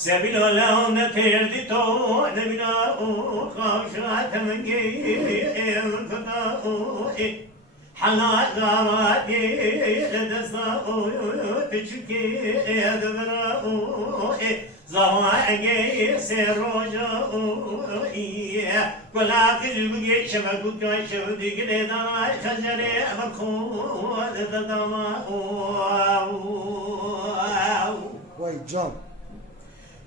سبيل الله نتيردي تو نبينا خاشعة من جيل فتاو حلا غواتي لدساو تشكي دبراو زواجي سروجاو كلا كذبي شبكو كاي شودي كده خجري بخو ددماو وای جان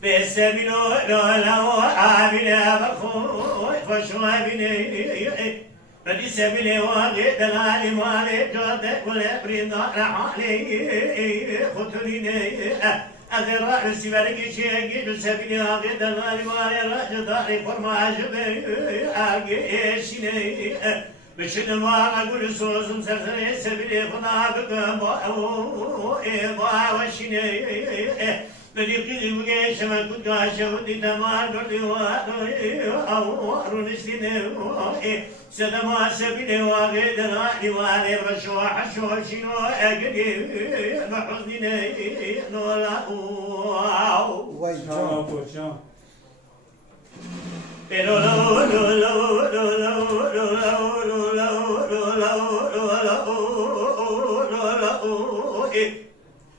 بسبيلو لو عابنا بخوي خشوا بني بدي سبيلي واقي دلالي مالي جودك ولا بريد حالي خطريني أذرع السبارك شيء سبيلي واقي دلالي مالي رجداري فرماج بي آقي شيني بشد ما أقول سوزم سرسري سبيلي خنابك با وشيني بدي قلبي شما كنت عاشودي تمام بردي أو رنسيني سلام سبيلي واقي دلالي والي رشوة حشوة شنو أقلي بحزني نولا وای جان Pero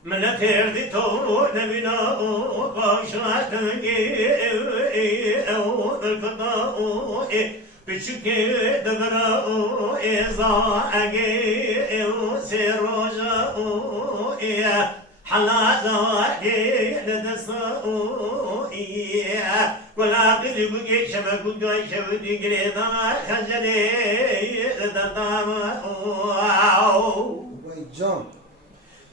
من تردي تو نبينا قاشات أو الفضاء بشكل دبراء إزاء سروجاء حلا زواجي ندساء ولا قلبك شبكك شودي قريضا خجلي دداما وای جان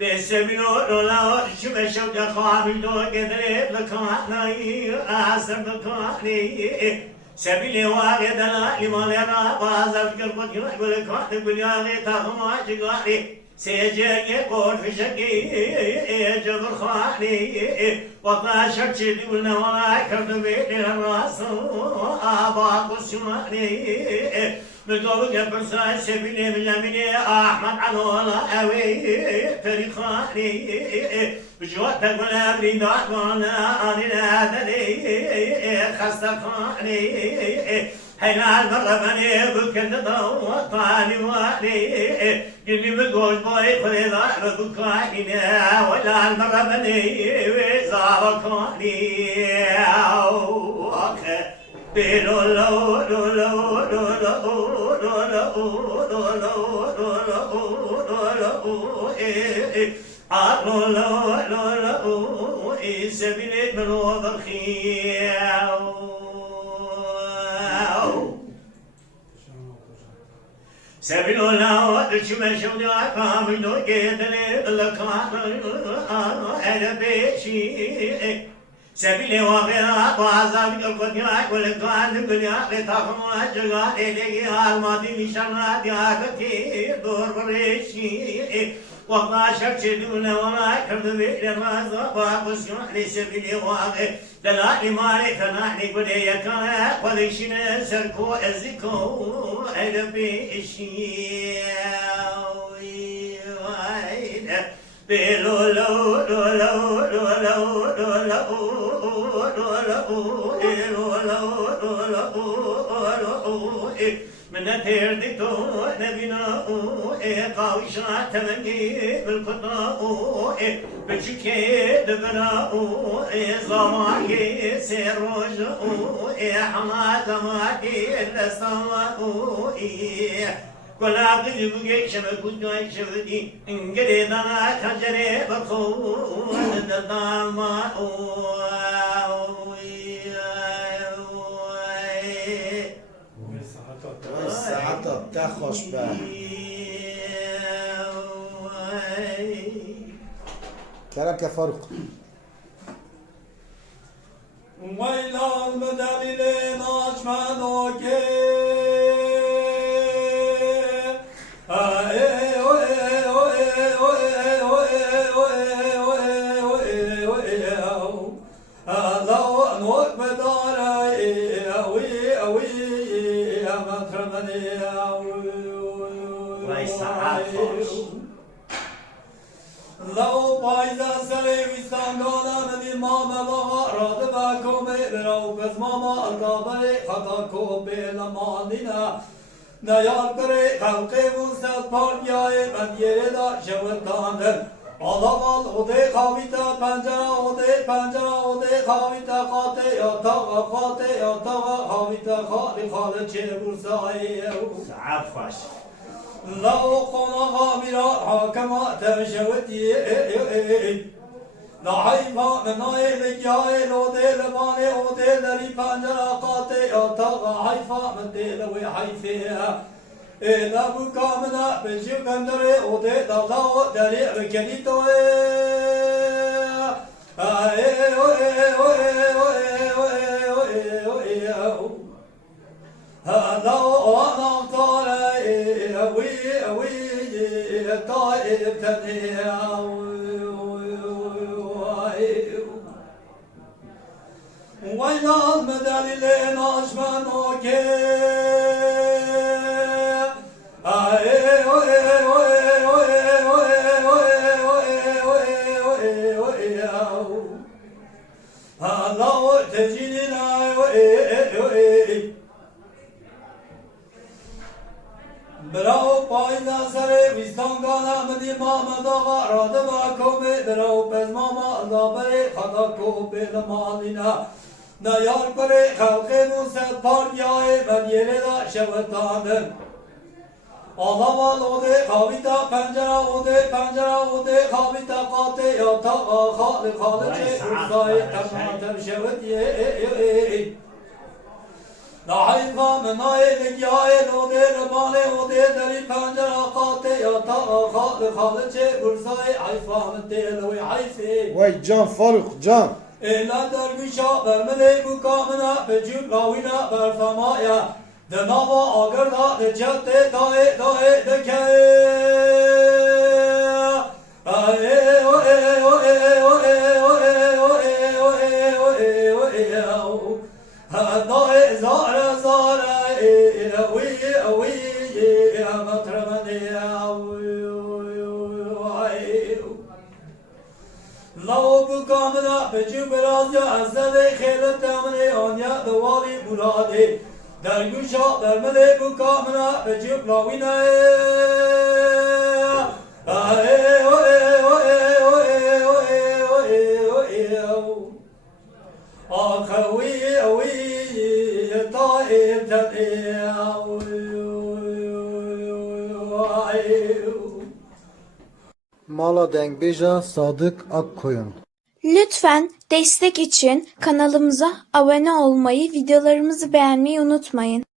بسبيلو رولا شبه شوجا خامدو قدرت لكاني أحسن لكاني سبيلي واغي دلالي مالينا بازر قلبك يقول كاني بلياغي تغما جغاري سيجي قول في شكي جبر خاني وقا شرشي دولنا ولا كرد بيت الراس آبا قسماني مدوب جبر ساي سبيلي ملامني أحمد علولا أوي تاريخاني بجوات قولا بريدات قولا آننا دلي خستخاني هينا المرة بني بكل ضوء طالي واني قلي بقول بوي فريضا بكاني ولا المرة بني وزاركاني بيلو لو لو لو لو لو لو لو لو لو سبيل من وبرخيو سبيل الله دشمن شوني قام دو كيدني لكان انا بيشي سبيل وغيرها وعذاب القديا والكان الدنيا لتاخم جغا لي الماضي مشان دياتي دور بريشي وقا شرش دون وما كرد بالراز وابس لسبيل واغي دلالي مالي تناحني قدي يكان وليشن سركو ازكو ادبيشي بيلو لو لو لو لو لو من تردي تو نبينا قاوشا تمني بالقطاء بشكي دبراء زواجي سروج حماد ماكي السماء كلا قلبك شبكك شودي انقريضا خجري بخو دداما ساعتا تا خوش به كلامك يا فاروق. ويلا المدللين أجمعنا لو بايزا سليم استانغانا من ماما بغارات باكم برو بس ماما القابري خطاكم بلمانينا نيار بري خلقي مستد پارگیای من یریدا شوتاندن آلوال اوده خاویتا پنجرا اوده پنجرا اوده خاویتا خاته یا تاغا خاته یا تاغا خاویتا خالی خاله چه برسایی عفش لو قناغا میرا حاکما تمشوتی نحیفا منای لگیای لوده لبانه اوده دری پنجرا قاته یا تاغا حیفا من دیلوی حیفه لابو کامنا بجیو کندره اوده دالاو دری بکنیتو هذا وانا طالع وي طائب تنيا وين المدن اللي ناشمان اوكي هذا تجينا براو پایدا سر ویستانگانا مدی ماما داغا رادما کومه براو پز ماما دابره خدا کو بیل مالینا نیار پره خلقه موسد پارگیای من یره دا شوتاندن آلاوال اوده خاویتا پنجرا اوده پنجرا اوده خاویتا قاته یا تاقا خال خال چه ارزای تماتر شوت نحیفا منای لگیای لوده لبانه اوده دری پنجرا قاته یا تاقا خال خال چه ارزای حیفا من دیلوی حیفه وای جان فاروق جان. ایلا درگوشا برمله بکامنا بجوب لاوینا برفمایا دناوا آگردا دچته دای دای دکه دای زار زار وی مطرمنی لو بکامنا بجو برازیا ازده خیلت امنی آنیا دوالی مرادی درگوشا برمله بکامنا بجو لاوینا آخوی اوی طائب تنی Mala Dengbeja Sadık Akkoyun. Lütfen destek için kanalımıza abone olmayı, videolarımızı beğenmeyi unutmayın.